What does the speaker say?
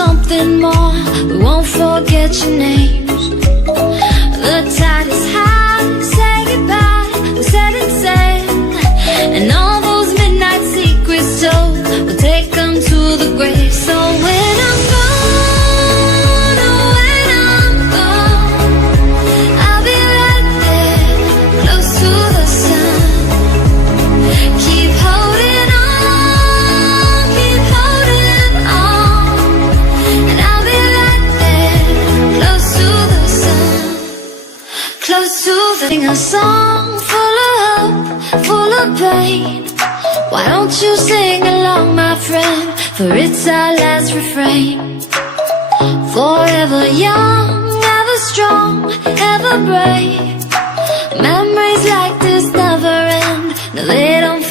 something more. We won't forget your names. The tide is high, say goodbye, we set it sail. And all those midnight secrets told, we'll take them to the grave. So when I'm gone, oh when I'm gone, I'll be right there, close to the sun. Keep holding on, keep holding on. And I'll be right there, close to the sun. Close to the sing a song full of hope, full of pain. Why don't you sing along, my friend? For it's our last refrain. Forever young, ever strong, ever brave. Memories like this never end. No, they don't